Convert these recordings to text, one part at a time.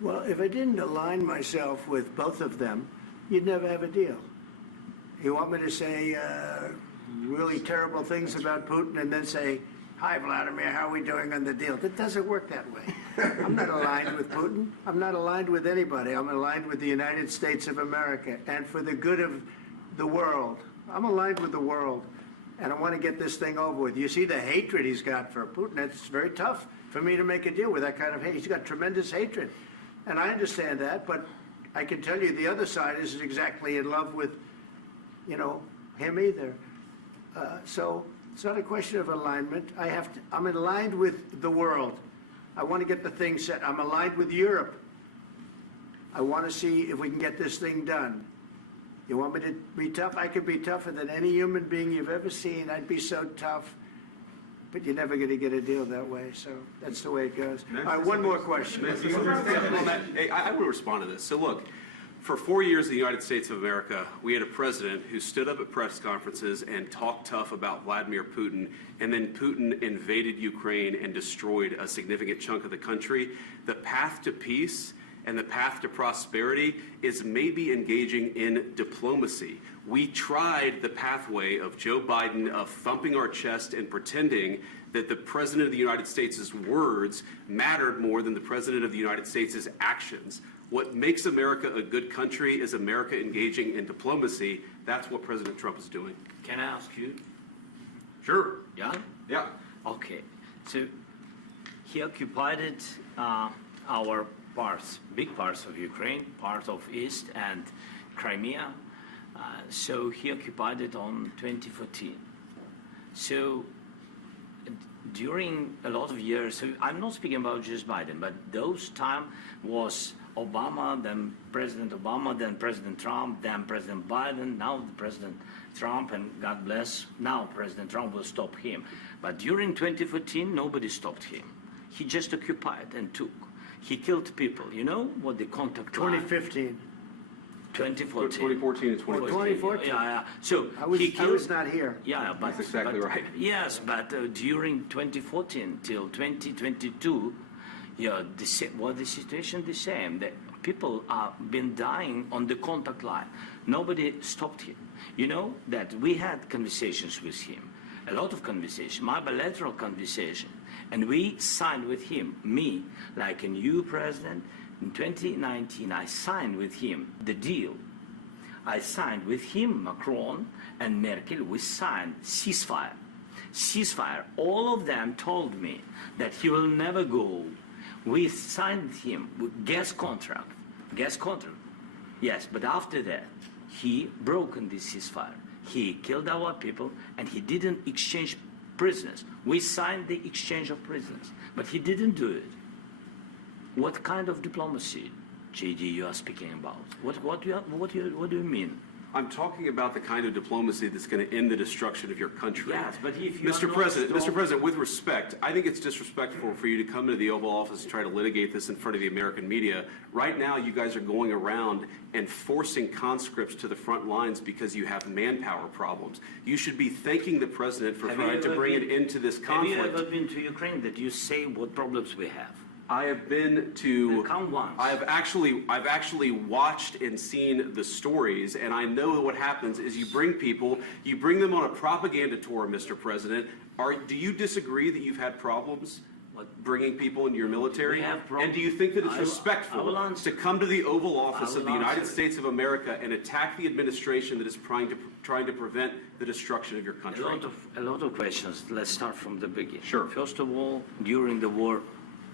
Well, if I didn't align myself with both of them, you'd never have a deal. You want me to say really terrible things about Putin and then say, "Hi, Vladimir, how are we doing on the deal?" That doesn't work that way. I'm not aligned with Putin. I'm not aligned with anybody. I'm aligned with the United States of America and for the good of the world. I'm aligned with the world, and I want to get this thing over with. You see the hatred he's got for Putin. It's very tough for me to make a deal with that kind of hate. He's got tremendous hatred, and I understand that, but I can tell you the other side isn't exactly in love with, him either. So it's not a question of alignment. I'm aligned with the world. I want to get the thing set. I'm aligned with Europe. I want to see if we can get this thing done. You want me to be tough? I could be tougher than any human being you've ever seen. I'd be so tough. But you're never going to get a deal that way. So that's the way it goes. All right, one more question. I will respond to this. So look, for 4 years in the United States of America, we had a president who stood up at press conferences and talked tough about Vladimir Putin, and then Putin invaded Ukraine and destroyed a significant chunk of the country. The path to peace and the path to prosperity is maybe engaging in diplomacy. We tried the pathway of Joe Biden of thumping our chest and pretending that the President of the United States' words mattered more than the President of the United States' actions. What makes America a good country is America engaging in diplomacy. That's what President Trump is doing. Can I ask you? Sure. Yeah? Yeah. Okay. So he occupied our parts, big parts of Ukraine, part of East and Crimea. So he occupied it on 2014. So during a lot of years, so I'm not speaking about just Biden, but those time was Obama, then President Obama, then President Trump, then President Biden, now President Trump, and God bless, now President Trump will stop him. But during 2014, nobody stopped him. He just occupied and took. He killed people. You know what the contact 2015. 2014. 2014 and 2015. 2014. Yeah. So I was not here. Yeah, but that's exactly right. Yes, but during 2014 till 2022, the situation the same. The people have been dying on the contact line. Nobody stopped him. You know that we had conversations with him, a lot of conversation, my bilateral conversation, and we signed with him, me, like a new president. In 2019, I signed with him the deal. I signed with him, Macron and Merkel, we signed ceasefire. Ceasefire. All of them told me that he will never go. We signed with him with gas contract. Gas contract. Yes, but after that, he broken this ceasefire. He killed our people and he didn't exchange prisoners. We signed the exchange of prisoners, but he didn't do it. What kind of diplomacy, J.D., you are speaking about? What do you mean? I'm talking about the kind of diplomacy that's going to end the destruction of your country. Yes, but if you Mr. President, with respect, I think it's disrespectful for you to come into the Oval Office and try to litigate this in front of the American media. Right now, you guys are going around and forcing conscripts to the front lines because you have manpower problems. You should be thanking the President for trying to bring an end to this conflict. Have you ever been to Ukraine that you say what problems we have? I have been to. Come once. I've actually watched and seen the stories, and I know what happens is you bring them on a propaganda tour, Mr. President. Do you disagree that you've had problems bringing people into your military? And do you think that it's respectful to come to the Oval Office of the United States of America and attack the administration that is trying to prevent the destruction of your country? A lot of questions. Let's start from the beginning. Sure. First of all, during the war,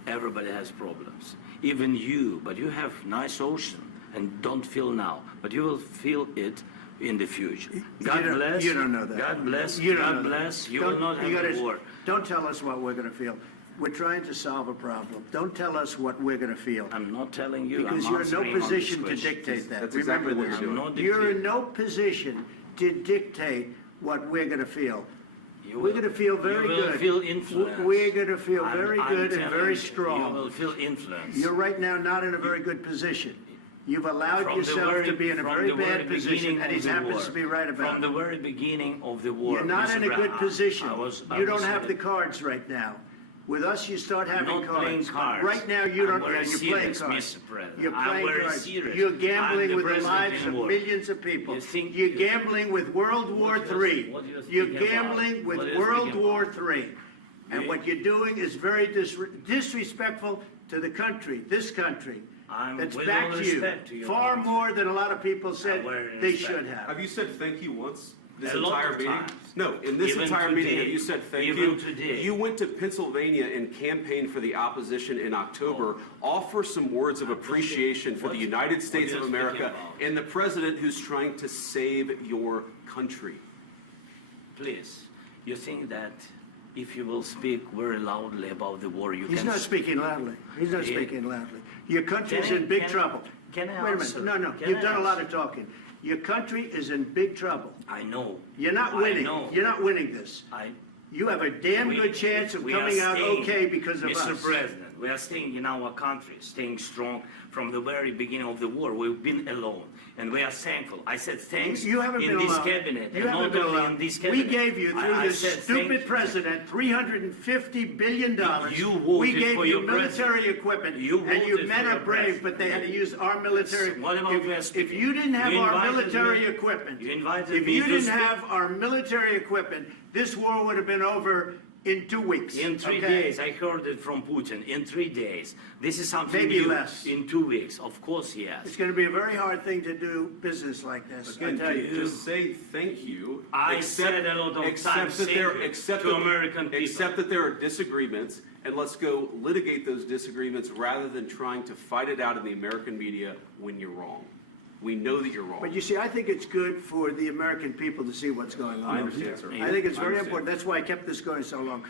everybody has problems, even you, but you have nice ocean and don't feel now, but you will feel it in the future. God bless. You don't know that. God bless. You God bless. You will not have a war. Don't tell us what we're going to feel. We're trying to solve a problem. Don't tell us what we're going to feel. I'm not telling you. Because you're in no position to dictate that. That's exactly what you're doing. You're in no position to dictate what we're going to feel. We're going to feel very good. You will feel influence. We're going to feel very good and very strong. You will feel influence. You're right now not in a very good position. You've allowed yourself to be in a very bad position, and he happens to be right about it. From the very beginning of the war. You're not in a good position. You don't have the cards right now. With us, you start having Not playing cards. Right now, you I'm don't. very You're playing serious, cards. Mr. President. You're I'm playing very cards. serious. You're I'm gambling the with the president lives in of war. millions of people. You think You're you- gambling with World War What are you- III. what are you You're speaking gambling about? with What are you World speaking War about? III. And what you're doing is very disrespectful to the country, this country. I'm That's with back all to you. respect to your Far country. more than a lot of people said very they respect. should have. Have you said thank you once? This A lot entire of meeting? times. No, in this Even entire meeting, today. have you said thank Even you? today. You went to Pennsylvania and campaigned for the opposition in October. Offer some words of appreciation for the United States what of are you speaking America about? and the president who's trying to save your country. Please, you think that if you will speak very loudly about the war, you He's can... not speaking loudly. He's not Yeah. speaking loudly. Your country's Can I- in big can I- trouble. can I Wait a answer? minute. No, Can you've I done a lot answer? of talking. Your country is in big trouble. I know. You're not I winning. know. You're not winning this. I, You have a damn we- good chance of we are coming out staying, okay because of Mr. us. President, we are staying in our country, staying strong from the very beginning of the war. We've been alone, and we are thankful. I said thanks You haven't in been this alone. cabinet, You and haven't not been only alone. in this We cabinet. gave you, through I this said stupid thank you. president, $350 billion. You We voted gave for you your military president. equipment, You and you voted men for are your brave, president. but they had to use our military. What about we are If speaking? you didn't have You our invited military me- equipment, you invited if me you to didn't speak. have our military equipment, this war would have been over in 2 weeks. In 3 okay? days, I heard it from Putin. In 3 days, this is something Maybe new. less. In 2 weeks, of course, yes. It's going to be a very hard thing to do business like this. I Again, tell you. just say thank you. I said a lot of except times that thank there- you except to that- American people. Except that there are disagreements, and let's go litigate those disagreements rather than trying to fight it out in the American media when you're wrong. We know that you're wrong. But you see, I think it's good for the American people to see what's going on. I understand, sir. I think it's I very understand. important. That's why I kept this going so long.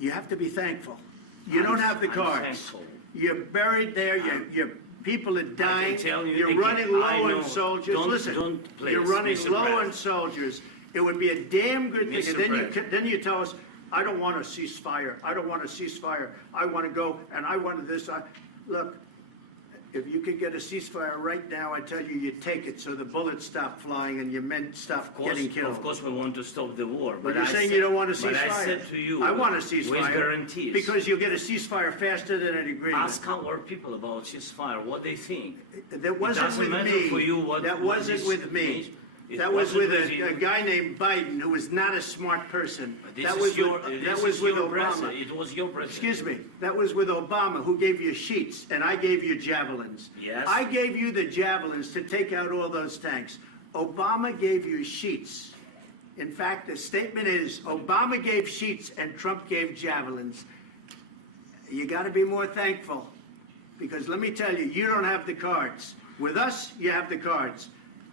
You have to be thankful. You I'm- don't have the I'm cards. thankful. You're buried there. Your people are dying. tell you You're again, running low I know. on soldiers. Don't- Listen, don't please, you're running Mr. low on President. soldiers. It would be a damn good thing. Mr. And then President. then you tell us, I don't want a ceasefire. I don't want a ceasefire. I want to go and I wanted this. Look, if you could get a ceasefire right now, I tell you, you take it so the bullets stop flying and your men stop getting killed. Of course, we want to stop the war. But you're I saying said- you don't want a ceasefire. But I said to you, I want a with ceasefire. guarantees. Because you'll get a ceasefire faster than an agreement. Ask our people about ceasefire, what they think. That wasn't doesn't with matter me. for you what- That what wasn't is- with me. it That was with wasn't with you. a guy named Biden, who was not a smart person. But this That is was your, with, this that is was with your Obama. president. It was your president. Excuse me, that was with Obama, who gave you sheets, and I gave you javelins. Yes. I gave you the javelins to take out all those tanks. Obama gave you sheets. In fact, the statement is, Obama gave sheets and Trump gave javelins. You gotta be more thankful, because let me tell you, you don't have the cards. With us, you have the cards,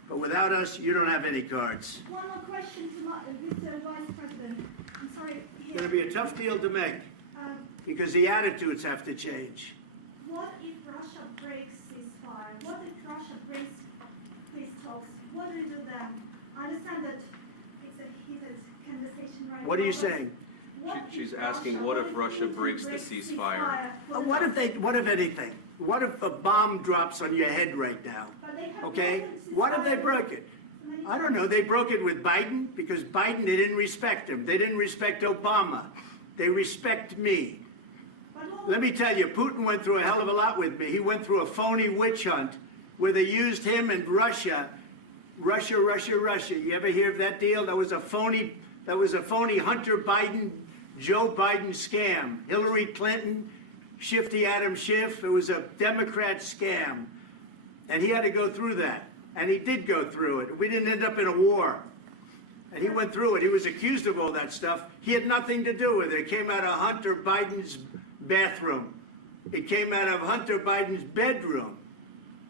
but without us, you don't have any cards. One more question to Mr. Vice President. I'm sorry. It's gonna be a tough deal to make, because the attitudes have to change. What if Russia breaks ceasefire? What if Russia breaks peace talks? What do you do then? I understand that it's a heated conversation right now. What are you but saying? what She's if asking, what if Russia Putin breaks the breaks ceasefire? for the What if night? what if anything? What if a bomb drops on your head right now? But they have Okay? broken What if they ceasefire broke it? many I don't know. They broke it with Biden because Biden, they didn't respect him. They didn't respect Obama. They respect me. But what Let me tell you, Putin went through a hell of a lot with me. He went through a phony witch hunt where they used him and Russia. Russia. You ever hear of that deal? That was a phony Hunter Biden, Joe Biden scam. Hillary Clinton, Shifty Adam Schiff. It was a Democrat scam. And he had to go through that. And he did go through it. We didn't end up in a war. And he went through it. He was accused of all that stuff. He had nothing to do with it. It came out of Hunter Biden's bathroom. It came out of Hunter Biden's bedroom.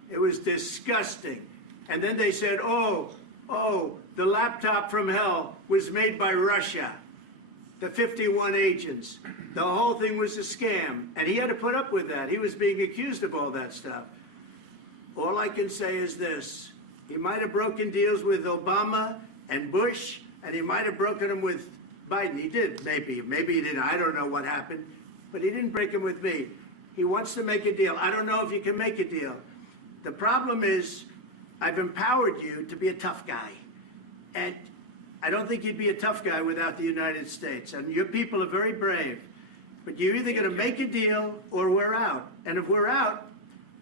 It was disgusting. And then they said, oh, the laptop from hell was made by Russia. The 51 agents. The whole thing was a scam. And he had to put up with that. He was being accused of all that stuff. All I can say is this. He might have broken deals with Obama and Bush, and he might have broken them with Biden. He did, maybe. Maybe he didn't. I don't know what happened. But he didn't break them with me. He wants to make a deal. I don't know if you can make a deal. The problem is, I've empowered you to be a tough guy. And I don't think you'd be a tough guy without the United States. And your people are very brave. But you're either going to make a deal or we're out. And if we're out,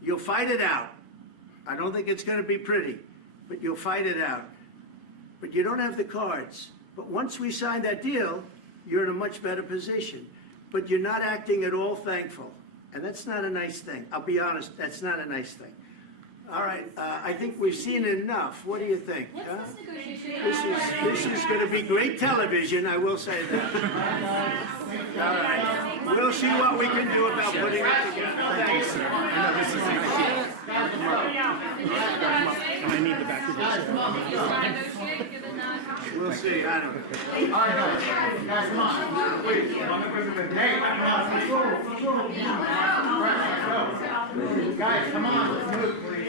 you'll fight it out. I don't think it's going to be pretty, but you'll fight it out. But you don't have the cards. But once we sign that deal, you're in a much better position. But you're not acting at all thankful. And that's not a nice thing. I'll be honest, that's not a nice thing. All right, I think we've seen enough. What do you think? Huh? What's this negotiation? This is going to be great television, I will say that. All right, we'll see what we can do about putting it together. Thanks. I need the back of this. We'll see, I don't know. Guys, come on. Please. Hey, guys, come on. Let's move, please.